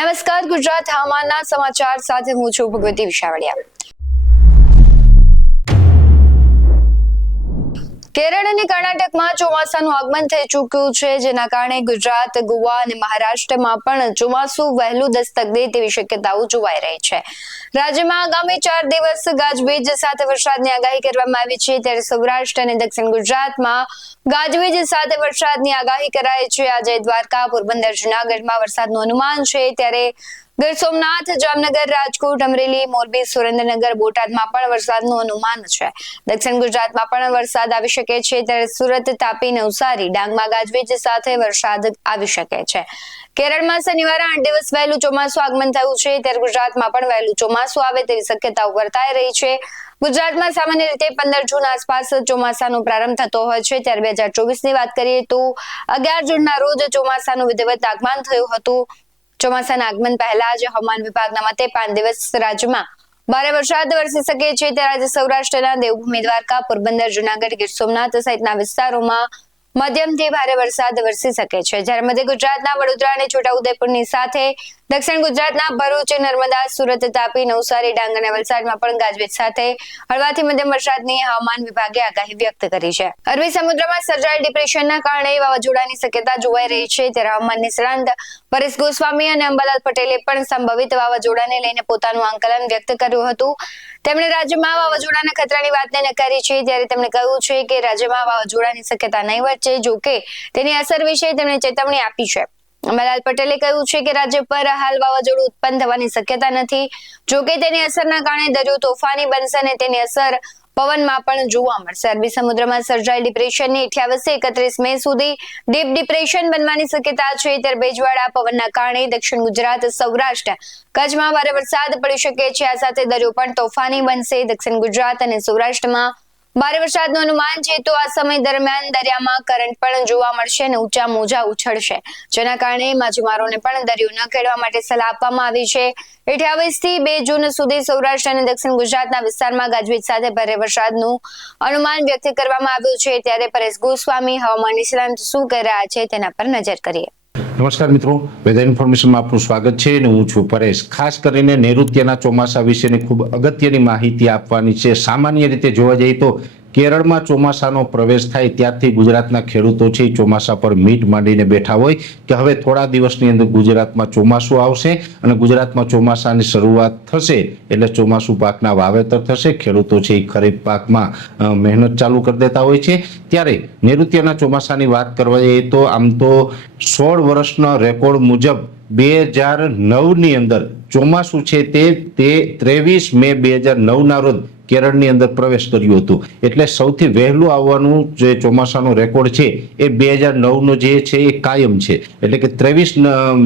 નમસ્કાર ગુજરાત હવામાનના સમાચાર સાથે હું છું ભગવતી વિશાવડિયા કેરળ અને કર્ણાટકમાં ચોમાસાનું આગમન થઈ ચૂક્યું છે, જેના કારણે ગુજરાત, ગોવા અને મહારાષ્ટ્રમાં પણ ચોમાસું વહેલું દસ્તક દે તેવી શક્યતાઓ જોવાઈ રહી છે. રાજ્યમાં આગામી ચાર દિવસ ગાજવીજ સાથે વરસાદની આગાહી કરવામાં આવી છે. ત્યારે સૌરાષ્ટ્ર અને દક્ષિણ ગુજરાતમાં ગાજવીજ સાથે વરસાદની આગાહી કરાઈ છે. આજે દ્વારકા, પોરબંદર, જુનાગઢમાં વરસાદનું અનુમાન છે. ત્યારે ગીર સોમનાથ, જામનગર, રાજકોટ, અમરેલી, મોરબી, સુરેન્દ્રનગર, બોટાદમાં પણ વરસાદનું અનુમાન છે. દક્ષિણ ગુજરાતમાં પણ વરસાદ આવી શકે છે. ત્યારે સુરત, તાપી નવસારી ડાંગમાં ગાજવીજ સાથે વરસાદ આવી શકે છે. કેરળમાં શનિવારે આઠ દિવસ વહેલું ચોમાસું આગમન થયું છે. ત્યારે ગુજરાતમાં પણ વહેલું ચોમાસું આવે તેવી શક્યતાઓ વર્તાઈ રહી છે. ગુજરાતમાં સામાન્ય રીતે પંદર જૂન આસપાસ ચોમાસાનો પ્રારંભ થતો હોય છે. ત્યારે બે હજાર ચોવીસની વાત કરીએ તો અગિયાર જૂનના રોજ ચોમાસાનું વિધિવત આગમન થયું હતું. ચોમાસાના આગમન પહેલા જ હવામાન વિભાગના મતે પાંચ દિવસ રાજ્યમાં ભારે વરસાદ વરસી શકે છે. ત્યારે આજે સૌરાષ્ટ્રના દેવભૂમિ દ્વારકા, પોરબંદર, જુનાગઢ, ગીર સોમનાથ સહિતના વિસ્તારોમાં મધ્યમથી ભારે વરસાદ વરસી શકે છે. જ્યારે મધ્ય ગુજરાતના વડોદરા અને છોટાઉદેપુરની સાથે દક્ષિણ ગુજરાતના ભરૂચ, નર્મદા, સુરત, તાપી, નવસારી, ડાંગ અને વલસાડમાં પણ ગાજવીજ સાથે હળવાથી મધ્યમ વરસાદની હવામાન વિભાગે આગાહી વ્યક્ત કરી છે. અરબી સમુદ્રમાં સર્જાયેલ ડિપ્રેશનના કારણે વાવાઝોડાની શક્યતા જોવાઈ રહી છે. ત્યારે હવામાન નિષ્ણાંત પરેશ ગોસ્વામી અને અંબાલાલ પટેલે પણ સંભવિત વાવાઝોડાને લઈને પોતાનું આંકલન વ્યક્ત કર્યું હતું. તેમણે રાજ્યમાં વાવાઝોડાના ખતરાની વાતને નકારી છે. ત્યારે તેમણે કહ્યું છે કે રાજ્યમાં વાવાઝોડાની શક્યતા નહીવત છે, જોકે તેની અસર વિશે તેમણે ચેતવણી આપી છે. અંબાલાલ પટેલે કહ્યું છે કે રાજ્ય પર હાલ વાવાઝોડું ઉત્પન્ન થવાની શક્યતા નથી. જો કે તેની અસરના કારણે દરિયો તોફાની બનશે અને તેની અસર પવનમાં પણ જોવા મળશે. અરબી સમુદ્રમાં સર્જાયેલ ડિપ્રેશનની અઠ્યાવીસ એકત્રીસ મે સુધી ડીપ ડિપ્રેશન બનવાની શક્યતા છે. ત્યારે ભેજવાળા પવનના કારણે દક્ષિણ ગુજરાત, સૌરાષ્ટ્ર કચ્છમાં ભારે વરસાદ પડી શકે છે. આ સાથે દરિયો પણ તોફાની બનશે. દક્ષિણ ગુજરાત અને સૌરાષ્ટ્રમાં ભારે વરસાદનું અનુમાન છે તો આ સમય દરમિયાન દરિયામાં કરંટ પણ જોવા મળશે અને ઊંચા મોજા ઉછળશે. જેના કારણે માછીમારોને પણ દરિયો ન ખેડવા માટે સલાહ આપવામાં આવી છે. અઠ્યાવીસથી બે જૂન સુધી સૌરાષ્ટ્ર અને દક્ષિણ ગુજરાતના વિસ્તારમાં ગાજવીજ સાથે ભારે વરસાદનું અનુમાન વ્યક્ત કરવામાં આવ્યું છે. ત્યારે પરેશ ગોસ્વામી હવામાન નિષ્ણાંત શું કહી રહ્યા છે તેના પર નજર કરીએ. નમસ્કાર મિત્રો. વેધર ઇન્ફોર્મેશનમાં આપનું સ્વાગત છે અને હું છું પરેશ. ખાસ કરીને નૈઋત્યના ચોમાસા વિશેની ખૂબ અગત્યની માહિતી આપવાની છે. સામાન્ય રીતે જોવા જઈએ તો કેરળમાં ચોમાસાનો પ્રવેશ થાય ત્યારથી ગુજરાતના ખેડૂતો છે ચોમાસા પર મીટ માંડીને બેઠા હોય કે હવે થોડા દિવસની અંદર ગુજરાતમાં ચોમાસું આવશે અને ગુજરાતમાં ચોમાસાની શરૂઆત થશે એટલે ચોમાસું પાકના વાવેતર થશે. ખેડૂતો છે એ ખરીફ પાકમાં મહેનત ચાલુ કરી દેતા હોય છે. ત્યારે નૈઋત્યના ચોમાસાની વાત કરવા જઈએ તો આમ તો સોળ વર્ષના રેકોર્ડ મુજબ બે હજાર નવની અંદર ચોમાસું છે તે ત્રેવીસ મે બે હજાર નવના રોજ કેરળની અંદર પ્રવેશ કર્યું હતું. એટલે સૌથી વહેલું આવવાનું જે ચોમાસાનો રેકોર્ડ છે, એ બે હજાર નવનો જે છે, એ કાયમ છે. એટલે કે ત્રેવીસ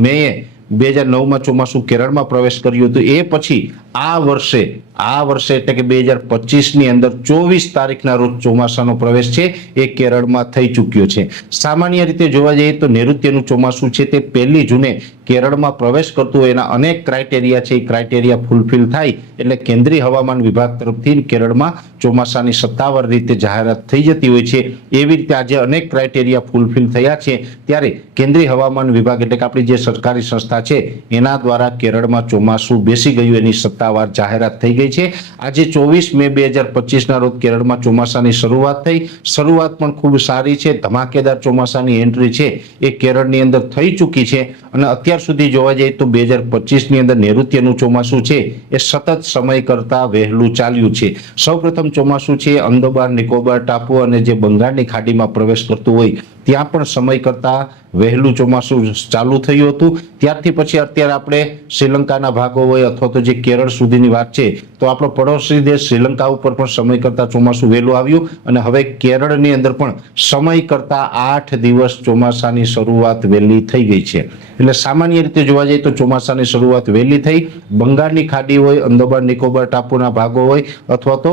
મેએ બે હજાર નવમાં ચોમાસું કેરળમાં પ્રવેશ કર્યું હતું. એ પછી આ વર્ષે આ વર્ષે એટલે કે બે હજાર પચીસની અંદર ચોવીસ તારીખના રોજ ચોમાસાનો પ્રવેશ છે, એ કેરળમાં થઈ ચૂક્યો છે. સામાન્ય રીતે જોવા જઈએ તો નૈઋત્યનું ચોમાસું છે તે પહેલી જૂને કેરળમાં પ્રવેશ કરતું હોય એના અનેક ક્રાઇટેરિયા છે. એ ક્રાઇટેરિયા ફૂલફિલ થાય એટલે કેન્દ્રીય હવામાન વિભાગ તરફથી કેરળમાં ચોમાસાની સત્તાવાર રીતે જાહેરાત થઈ જતી હોય છે. એવી રીતે આજે અનેક ક્રાઇટેરિયા ફૂલફિલ થયા છે. ત્યારે કેન્દ્રીય હવામાન વિભાગ એટલે કે આપણી જે સરકારી સંસ્થા છે. એના દ્વારા કેરળમાં ચોમાસું બેસી ગયું, એની સત્તાવાર જાહેરાત થઈ ગઈ છે. આજે ચોવીસ મે બે હજાર પચીસના રોજ કેરળમાં ચોમાસાની શરૂઆત થઈ. શરૂઆત પણ ખૂબ સારી છે. ધમાકેદાર ચોમાસાની એન્ટ્રી છે. એ કેરળની અંદર થઈ ચૂકી છે. અને અત્યાર સુધી જોવા જઈએ તો બે હજાર પચીસની અંદર નૈઋત્યનું ચોમાસું છે. એ સતત સમય કરતાં વહેલું ચાલ્યું છે. સૌપ્રથમ ચોમાસું છે. અંદોબાર, નિકોબાર ટાપુ અને જે બંગાળની ખાડીમાં પ્રવેશ કરતું હોય ત્યાં પણ સમય કરતા વહેલું ચોમાસું ચાલુ થયું હતું. ત્યારથી પછી અત્યારે આપણે શ્રીલંકાના ભાગો હોય અથવા તો જે કેરળ સુધીની વાત છે, તો આપણો પડોશી દેશ શ્રીલંકા ઉપર પણ સમય કરતા ચોમાસું વહેલું આવ્યું અને હવે કેરળની અંદર પણ સમય કરતા આઠ દિવસ ચોમાસાની શરૂઆત વહેલી થઈ ગઈ છે. એટલે સામાન્ય રીતે જોવા જઈએ તો ચોમાસાની શરૂઆત વહેલી થઈ. બંગાળની ખાડી હોય, અંદોબાર, નિકોબાર ટાપુના ભાગો હોય અથવા તો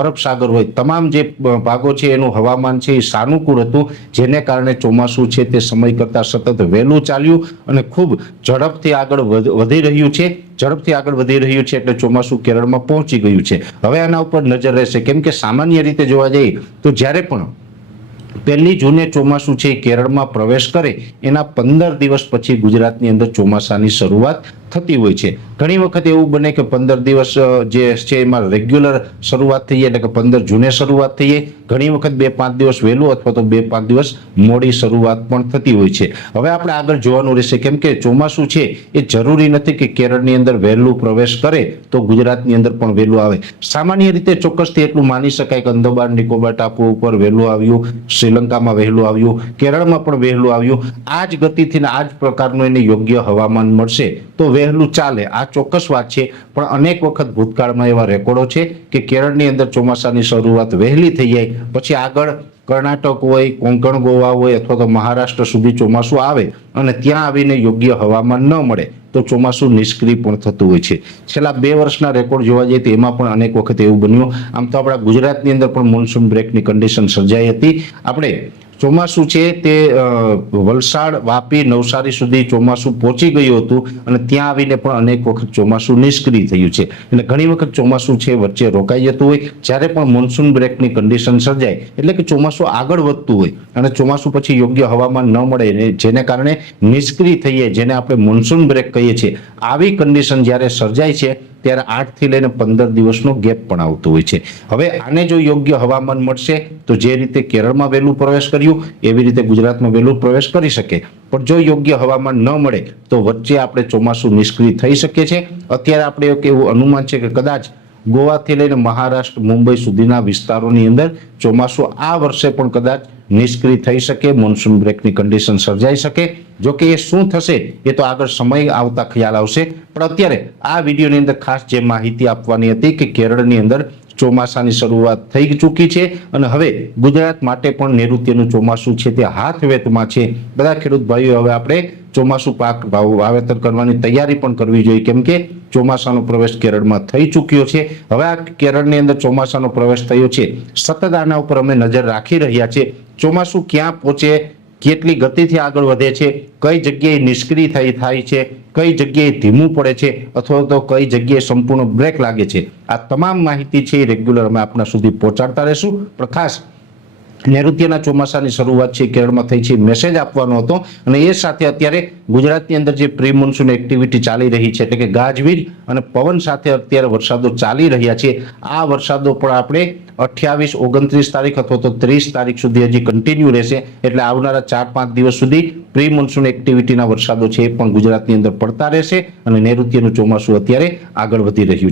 અરબ સાગર હોય, તમામ જે ભાગો છે એનું હવામાન છે એ સાનુકૂળ હતું. જેને કારણે ચોમાસું છે તે સમય કરતાં સતત વહેલું ચાલ્યું અને ખૂબ ઝડપથી આગળ વધી રહ્યું છે. ઝડપથી આગળ વધી રહ્યું છે એટલે ચોમાસું કેરળમાં પહોંચી ગયું છે. હવે આના ઉપર નજર રહેશે. કેમ કે સામાન્ય રીતે જોવા જઈએ તો જ્યારે પણ પહેલી જૂને ચોમાસું છે કેરળમાં પ્રવેશ કરે, એના પંદર દિવસ પછી ગુજરાતની અંદર ચોમાસાની શરૂઆત થતી હોય છે. ઘણી વખત એવું બને કે પંદર દિવસ જે છે એમાં રેગ્યુલર શરૂઆત થઈએ, એટલે કે પંદર જૂને શરૂઆત થઈએ, ઘણી વખત બે પાંચ દિવસ વહેલું અથવા તો બે પાંચ દિવસ મોડી શરૂઆત પણ થતી હોય છે. હવે આપણે આગળ જોવાનું રહેશે કેમ કે ચોમાસું છે, એ જરૂરી નથી કે કેરળની અંદર વહેલું પ્રવેશ કરે તો ગુજરાતની અંદર પણ વહેલું આવે. સામાન્ય રીતે ચોક્કસથી એટલું માની શકાય કે અંદમાન નિકોબાર ટાપુ ઉપર વહેલું આવ્યું, શ્રીલંકામાં વહેલું આવ્યું, કેરળમાં પણ વહેલું આવ્યું. આ જ ગતિથી આ જ પ્રકારનું એને યોગ્ય હવામાન મળશે. તો વહેલું ચાલે. આ ચોક્કસ વાત છે, પણ અનેક વખત ભૂતકાળમાં એવા રેકોર્ડો છે કે કેરળની અંદર ચોમાસાની શરૂઆત વહેલી થઈ જાય, પછી આગળ કર્ણાટક હોય, કોંકણ ગોવા હોય અથવા તો મહારાષ્ટ્ર સુધી ચોમાસું આવે અને ત્યાં આવીને યોગ્ય હવામાન ન મળે, તો ચોમાસું નિષ્ક્રિય પણ થતું હોય છે. છેલ્લા બે વર્ષના રેકોર્ડ જોવા જઈએ તો એમાં પણ અનેક વખત એવું બન્યું. આમ તો આપણા ગુજરાતની અંદર પણ મોન્સૂન બ્રેકની કન્ડિશન સર્જાઈ હતી. આપણે ચોમાસું છે તે વલસાડ વાપી નવસારી સુધી ચોમાસું પહોંચી ગયું હતું અને ત્યાં આવીને પણ અનેક વખત ચોમાસું નિષ્ક્રિય થયું છે. અને ઘણી વખત ચોમાસું છે વચ્ચે રોકાઈ જતું હોય, જ્યારે પણ મોન્સૂન બ્રેકની કન્ડિશન સર્જાય, એટલે કે ચોમાસું આગળ વધતું હોય અને ચોમાસું પછી યોગ્ય હવામાન ન મળે જેને કારણે નિષ્ક્રિય થઈએ, જેને આપણે મોન્સૂન બ્રેક કહીએ છીએ, આવી કન્ડિશન જ્યારે સર્જાય છે ત્યારે આઠથી લઈને પંદર દિવસનો ગેપ પણ આવતો હોય છે. હવે આને જો યોગ્ય હવામાન મળશે, તો જે રીતે કેરળમાં વહેલું પ્રવેશ કર્યું, એવી રીતે ગુજરાતમાં વહેલું પ્રવેશ કરી શકે. પણ જો યોગ્ય હવામાન ન મળે, તો વચ્ચે આપણે ચોમાસું નિષ્ક્રિય થઈ શકે છે. અત્યારે આપણે એવું અનુમાન છે કે કદાચ ગોવાથી લઈને મહારાષ્ટ્ર, મુંબઈ સુધીના વિસ્તારોની અંદર ચોમાસું આ વર્ષે પણ કદાચ નિષ્ક્રિય થઈ શકે, મોન્સૂન બ્રેકની કન્ડિશન સર્જાઈ શકે. જો કે એ શું થશે એ તો આગળ સમય આવતા ખ્યાલ આવશે. પણ અત્યારે આ વિડીયોની અંદર ખાસ જે માહિતી આપવાની હતી કે કેરળની અંદર ચોમાસાની શરૂઆત થઈ ચૂકી છે અને હવે ગુજરાત માટે પણ નૈઋત્યનું ચોમાસું છે તે હાથ વેતમાં છે. બધા ખેડૂત ભાઈઓ, હવે આપણે ચોમાસું પાક વાવ- વાવેતર કરવાની તૈયારી પણ કરવી જોઈએ, કેમ કે ચોમાસાનો પ્રવેશ કેરળમાં થઈ ચૂક્યો છે. હવે આ કેરળની અંદર ચોમાસાનો પ્રવેશ થયો છે. સતત આના ઉપર અમે નજર રાખી રહ્યા છીએ ચોમાસું ક્યાં પહોંચે કેટલી ગતિથી આગળ વધે છે, કઈ જગ્યાએ નિષ્ક્રિય થઈ થાય છે, કઈ જગ્યાએ ધીમું પડે છે, અથવા તો કઈ જગ્યાએ સંપૂર્ણ બ્રેક લાગે છે. આ તમામ માહિતી છે એ રેગ્યુલર અમે આપણા સુધી પહોંચાડતા રહીશું. પણ ખાસ નૈઋત્યના ચોમાસાની શરૂઆત છે, કેરળમાં થઈ છે મેસેજ આપવાનો હતો. અને એ સાથે અત્યારે ગુજરાતની અંદર જે પ્રી મોન્સૂન એક્ટિવિટી ચાલી રહી છે, એટલે કે ગાજવીજ અને પવન સાથે અત્યારે વરસાદો ચાલી રહ્યા છે. આ વરસાદો પણ આપણે અઠ્યાવીસ, ઓગણત્રીસ તારીખ અથવા તો ત્રીસ તારીખ સુધી હજી કન્ટિન્યુ રહેશે. એટલે આવનારા ચાર, પાંચ દિવસ સુધી પ્રી મોન્સૂન એક્ટિવિટીના વરસાદો છે એ પણ ગુજરાતની અંદર પડતા રહેશે અને નૈઋત્યનું ચોમાસું અત્યારે આગળ વધી રહ્યું છે.